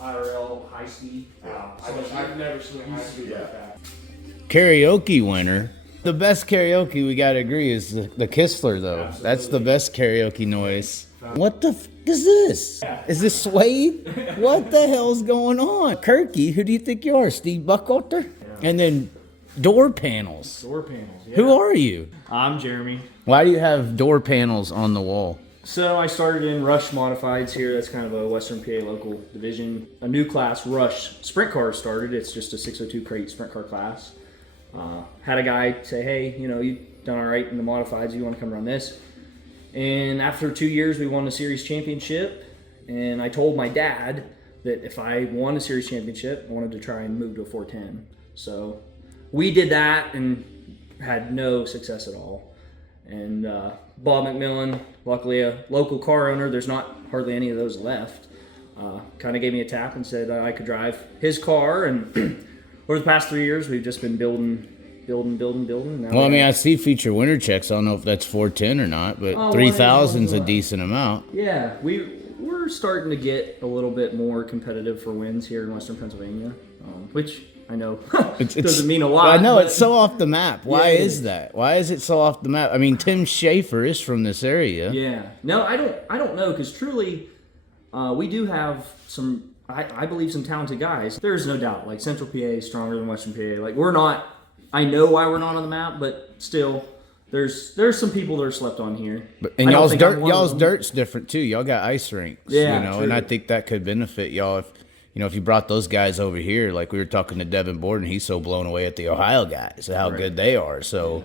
IRL high speed. I've never seen high speed like that. Karaoke winner. The best karaoke, we gotta agree, is the Kistler, though. Absolutely. That's the best karaoke noise. What the f is this? Is this suede? What the hell's going on? Kirky, who do you think you are? Steve Buckhalter? Yeah. And then door panels. Door panels, yeah. Who are you? I'm Jeremy. Why do you have door panels on the wall? So I started in Rush Modifieds here. That's kind of a Western PA local division. A new class, Rush Sprint Car, started. It's just a 602 crate sprint car class. Had a guy say, hey, you know, you've done all right in the modifieds. You want to come run this? And after 2 years, we won the series championship. And I told my dad that if I won a series championship, I wanted to try and move to a 410. So we did that and had no success at all. And Bob McMillan, luckily a local car owner, there's not hardly any of those left, kind of gave me a tap and said I could drive his car. And over the past 3 years, we've just been building. Well, I mean, I see feature winter checks. I don't know if that's 410 or not, but 3,000 is a decent amount. Yeah, we're starting to get a little bit more competitive for wins here in Western Pennsylvania, which I know doesn't mean a lot. I know it's so off the map. Why is that? Why is it so off the map? I mean, Tim Schaefer is from this area. Yeah. No, I don't know, because truly, we do have some. I believe some talented guys. There's no doubt. Like Central PA is stronger than Western PA. Like we're not. I know why we're not on the map, but still, there's some people that are slept on here. And y'all's dirt's different too. Y'all got ice rinks, yeah, you know, true. And I think that could benefit y'all if you brought those guys over here. Like we were talking to Devin Borden, he's so blown away at the Ohio guys, how good they are. So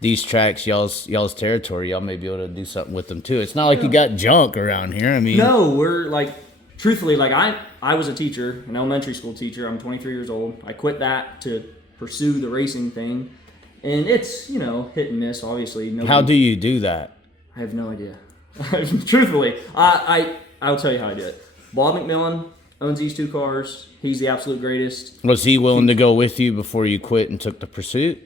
these tracks, y'all's territory, y'all may be able to do something with them too. It's not like you got junk around here. I mean, no, we're like, truthfully, like I was a teacher, an elementary school teacher. I'm 23 years old. I quit that to pursue the racing thing, and it's, you know, hit and miss, obviously. How do you do that? I have no idea. Truthfully, I'll tell you how I do it. Bob McMillan owns these two cars. He's the absolute greatest. Was he willing to go with you before you quit and took the pursuit?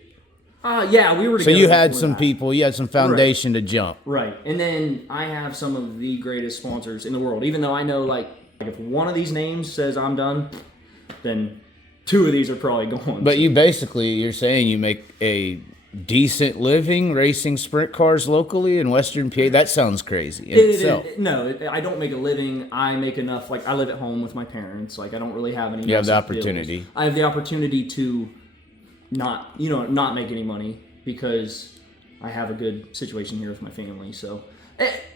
Yeah, we were together. So you had some people, you had some foundation to jump. Right, and then I have some of the greatest sponsors in the world, even though I know, like if one of these names says I'm done, then two of these are probably gone. But you're saying you make a decent living racing sprint cars locally in Western PA? That sounds crazy in itself. No, I don't make a living. I make enough. Like I live at home with my parents. Like I don't really have any. You have the opportunity. Bills. I have the opportunity to not make any money because I have a good situation here with my family. So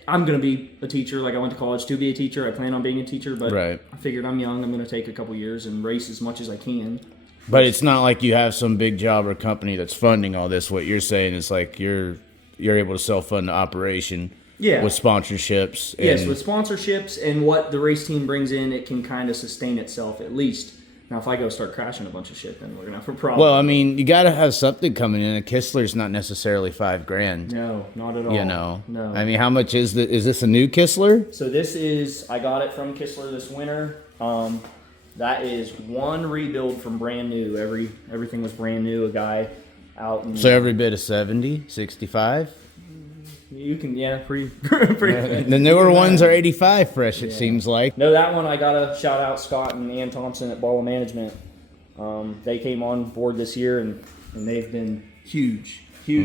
I'm going to be a teacher. Like I went to college to be a teacher. I plan on being a teacher, but I figured I'm young. I'm going to take a couple years and race as much as I can. But it's not like you have some big job or company that's funding all this. What you're saying is like you're able to self-fund the operation with sponsorships. Yes, with sponsorships and what the race team brings in, it can kind of sustain itself at least. Now, if I go start crashing a bunch of shit, then we're going to have a problem. Well, I mean, you got to have something coming in. A Kistler's not necessarily $5,000. No, not at all. You know? No. I mean, how much is this a new Kistler? So this is, I got it from Kistler this winter. That is one rebuild from brand new. Everything was brand new. A guy out in... So every bit of 70, 65? You can, pretty The newer ones are 85 fresh, it seems like. No, that one I got to shout out Scott and Ann Thompson at Balla Management. They came on board this year, and they've been huge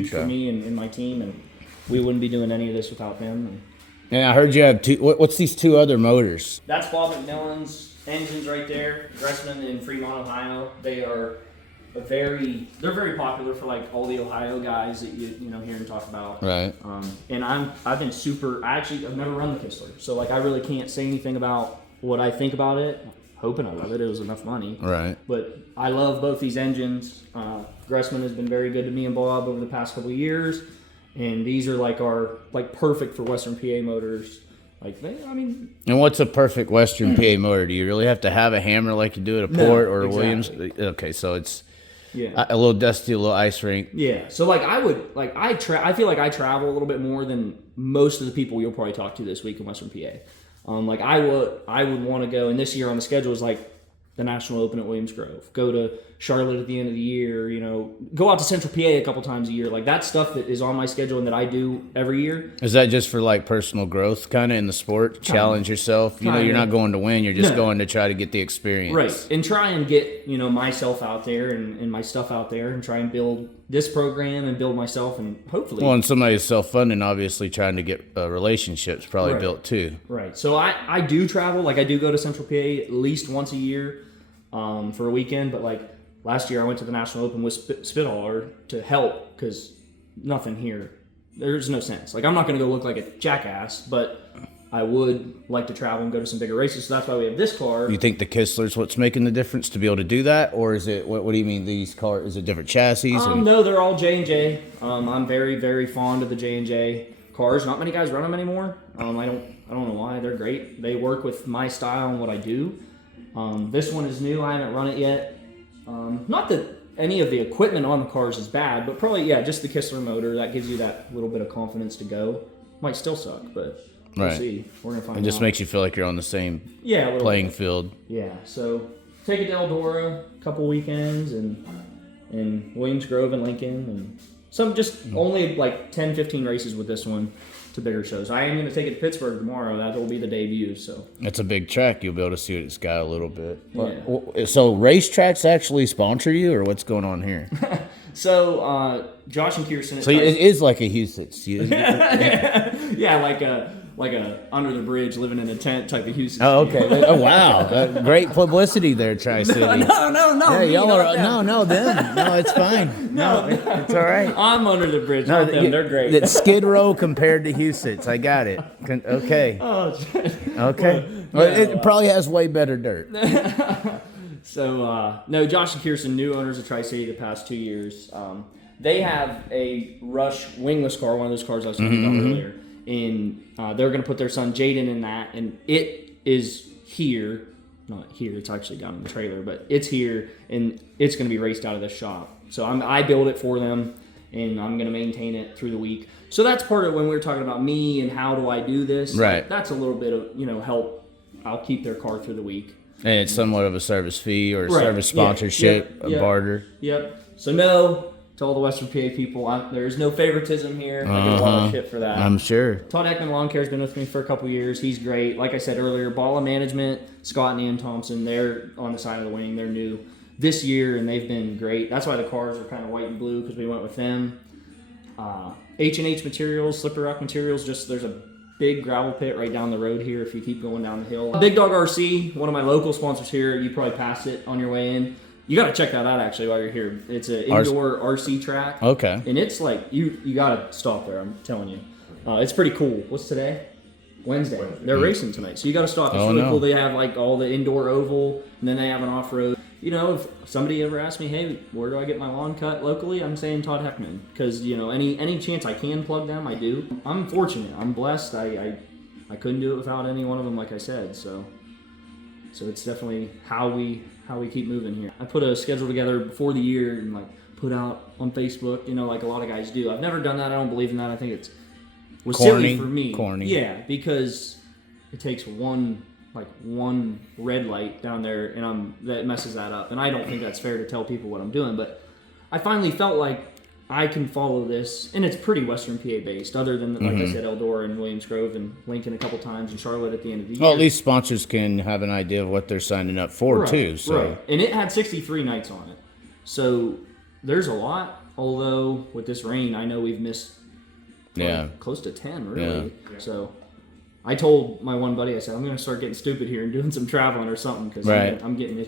for me and my team, and we wouldn't be doing any of this without them. And I heard you have two. What's these two other motors? That's Bob McMillan's engines right there, Gressman in Fremont, Ohio. They're very popular for like all the Ohio guys that you hear and talk about. Right. And I've never run the Kistler, so like I really can't say anything about what I think about it. Hoping I love it. It was enough money. Right. But I love both these engines. Gressman has been very good to me and Bob over the past couple of years, and these are like perfect for Western PA motors. And what's a perfect Western PA motor? Do you really have to have a hammer like you do at a Port or a Williams? Okay, so it's a little dusty, a little ice rink. Yeah. So I feel like I travel a little bit more than most of the people you'll probably talk to this week in Western PA. I would want to go, and this year on the schedule is like the National Open at Williams Grove, go to Charlotte at the end of the year, you know, go out to Central PA a couple times a year. Like that's stuff that is on my schedule and that I do every year. Is that just for like personal growth kind of in the sport? Challenge yourself? You know, you're not going to win. You're just going to try to get the experience. Right. And try and get, you know, myself out there and my stuff out there and try and build this program and build myself and hopefully. Well, and somebody who's self-funding, obviously trying to get relationships probably built too. Right. So I do travel. Like I do go to Central PA at least once a year for a weekend. But like last year I went to the National Open with Spithaller to help because nothing here. There's no sense. Like I'm not going to go look like a jackass, but I would like to travel and go to some bigger races. So that's why we have this car. You think the Kistler's what's making the difference to be able to do that? Or is it, what do you mean these cars, is it different chassis? No, they're all J&J. I'm very, very fond of the J&J cars. Not many guys run them anymore. I don't know why. They're great. They work with my style and what I do. This one is new. I haven't run it yet. Not that any of the equipment on the cars is bad, but probably, yeah, just the Kistler motor. That gives you that little bit of confidence to go. Might still suck, but we'll see. We're going to find out. It just makes you feel like you're on the same playing field. Yeah, so take it to Eldora a couple weekends and Williams Grove and Lincoln and some just only like 10, 15 races with this one to bigger shows. I am going to take it to Pittsburgh tomorrow. That will be the debut. So it's a big track. You'll be able to see what it's got a little bit. Yeah. So racetracks actually sponsor you, or what's going on here? So Josh and Kirsten. So it is like a Houston. Yeah, like a under the bridge, living in a tent type of Houston. Oh, okay. Oh, wow. Great publicity there, Tri-City. No. Yeah, y'all are them. No, it's fine. No, it's all right. I'm under the bridge. No, them. They're great. It's Skid Row compared to Houston's. I got it. Okay. Oh, okay. Well, it probably has way better dirt. So, no, Josh and Kirsten, new owners of Tri-City the past 2 years. They have a Rush wingless car, one of those cars I was talking about earlier. And they're going to put their son Jaden in that. And it is here. Not here, it's actually down in the trailer. But it's here, and it's going to be raced out of this shop. So I build it for them, and I'm going to maintain it through the week. So that's part of when we were talking about me and how do I do this. Right. That's a little bit of, help. I'll keep their car through the week. And it's somewhat of a service fee or a service sponsorship, a barter. Yep. So no, to all the Western PA people, there is no favoritism here. I get a lot of shit for that. I'm sure. Todd Heckman Lawn Care has been with me for a couple years. He's great. Like I said earlier, Bala Management, Scott and Ian Thompson, they're on the side of the wing. They're new this year, and they've been great. That's why the cars are kind of white and blue, because we went with them. H&H Materials, Slippery Rock Materials, there's a big gravel pit right down the road here if you keep going down the hill. Big Dog RC, one of my local sponsors here. You probably passed it on your way in. You got to check that out actually while you're here. It's an indoor RC track. Okay. And it's like, you got to stop there, I'm telling you. It's pretty cool. What's today? Wednesday. They're racing tonight. So you got to stop. It's really cool. They have like all the indoor oval, and then they have an off-road. If somebody ever asks me, hey, where do I get my lawn cut locally? I'm saying Todd Heckman, because any chance I can plug them, I do. I'm fortunate. I'm blessed. I couldn't do it without any one of them, like I said. So it's definitely how we keep moving here. I put a schedule together before the year and like put out on Facebook, like a lot of guys do. I've never done that. I don't believe in that. I think was silly for me. Corny. Yeah, because it takes one red light down there, and that messes that up. And I don't think that's fair to tell people what I'm doing. But I finally felt like I can follow this, and it's pretty Western PA based. Other than like I said, Eldora and Williams Grove and Lincoln a couple times, and Charlotte at the end of the year. Well, at least sponsors can have an idea of what they're signing up for too. So. Right, and it had 63 nights on it, so there's a lot. Although with this rain, I know we've missed close to 10 really. Yeah. So I told my one buddy, I said, I'm going to start getting stupid here and doing some traveling or something, because I'm getting itchy.